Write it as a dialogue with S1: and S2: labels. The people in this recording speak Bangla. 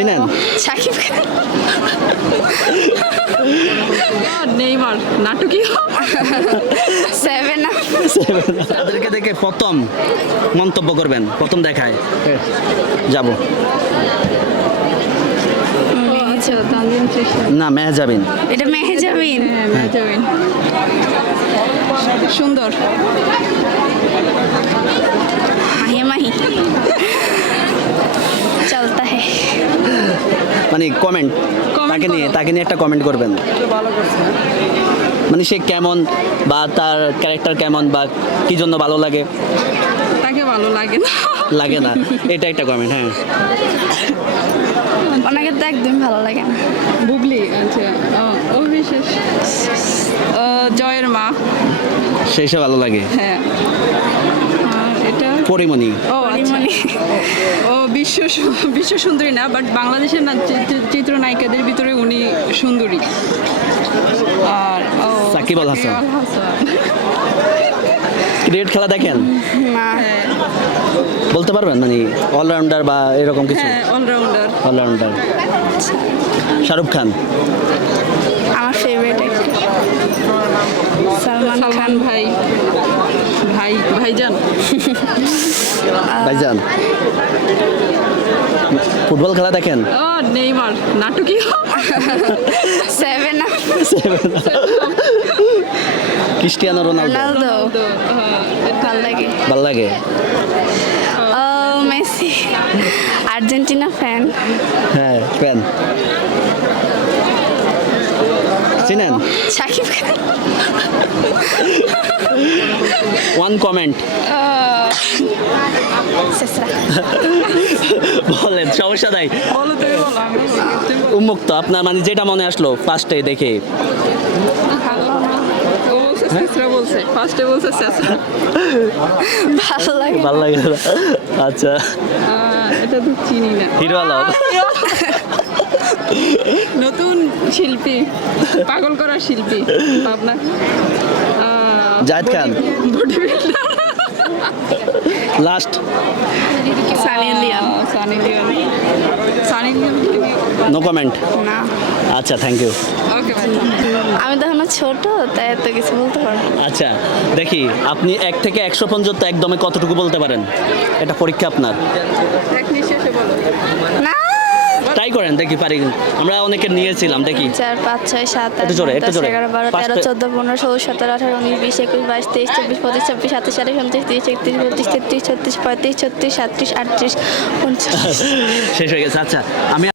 S1: চিনেন?
S2: শাকিব খান।
S3: নেইমার নাটকীয়
S2: সেভেন
S1: তাদেরকে দেখে প্রথম মন্তব্য করবেন প্রথম দেখায়। যাব।
S3: আচ্ছা
S1: না মেহজাবিন।
S2: এটা মেহেজাবিন।
S3: হ্যাঁ মেজাবিন সুন্দর।
S2: মাহি মাহি।
S1: মানে কমেন্ট তাকে নিয়ে তাকে নিয়ে একটা কমেন্ট করবেন। মানে সে কেমন বা তার ক্যারেক্টার কেমন বা কি জন্য ভালো লাগে?
S3: তাকে ভালো লাগে না।
S1: লাগে না। এটা একটা কমেন্ট হ্যাঁ।
S2: ওনাকে তো একদম ভালো লাগে না।
S3: বুবলি আচ্ছা ও বিশেষ জয়ের মা।
S1: সে সে ভালো লাগে।
S3: হ্যাঁ।
S1: পরিমণি।
S3: ও আচ্ছা
S2: পরিমণি।
S3: ও বিশ্ব সু- বিশ্ব সুন্দরী না বাট বাংলাদেশের চিত্রনায়িকাদের ভিতরে উনি সুন্দরী। আর ও
S1: সাকিব আল হাসান। ক্রিকেট খেলা দেখেন?
S2: না।
S1: বলতে পারবেন? মানে অলরাউন্ডার বা এরকম কিছু?
S3: হ্যাঁ অলরাউন্ডার
S1: অলরাউন্ডার শাহরুখ খান?
S2: আমার ফেভারিট সালমান খান।
S3: ভাই। ভাই ভাইজান।
S1: ভাইজান ফুটবল খেলা দেখেন?
S3: ও নেইমার নাটকীয়।
S2: Seven up
S1: Cristiano Ronaldo.
S3: হ্যাঁ,
S2: ভালো লাগে।
S1: ভালো লাগে?
S2: ও। মেসি। আর্জেন্টিনা ফ্যান
S1: হ্যাঁ ফ্যান চিনেন?
S2: শাকিব খান।
S1: ওয়ান কমেন্ট বলেন সমস্যা নাই। উন্মুক্ত আপনার মানে যেটা মনে আসলো ফার্স্টে দেখে।
S3: বলছে শেষরা বলছে ফার্স্টে বলছে
S2: ভালো লাগে
S1: ভালো লাগে আচ্ছা।
S3: এটা তো চিনি না।
S1: হিরো আলম
S3: নতুন শিল্পী পাগল করা শিল্পী Pabna
S1: Zayed Khan. Last no. Comment আচ্ছা থ্যাংক ইউ
S2: আমি তো এখনও ছোট তাই এত কিছু বলতে পারব
S1: আচ্ছা দেখি আপনি এক থেকে একশো পর্যন্ত একদমে কতটুকু বলতে পারেন? এটা পরীক্ষা আপনার। দেখি পারি। আমরা অনেকে নিয়েছিলাম দেখি।
S2: চার পাঁচ ছয় সাত আট
S1: জোরে, একটু জোরে।
S2: এগারো বারো তেরো চোদ্দ পনেরো ষোলো সতেরো আঠারো উনিশ বিশ একুশ বাইশ তেইশ চব্বিশ পঁচিশ ছাব্বিশ সাতাশ আঠাশ উনত্রিশ তিরিশ একত্রিশ বত্রিশ তেত্রিশ ছত্রিশ পঁয়ত্রিশ ছত্রিশ সাতত্রিশ আটত্রিশ উনচল্লিশ।
S1: শেষ হয়ে গেছে আচ্ছা আমি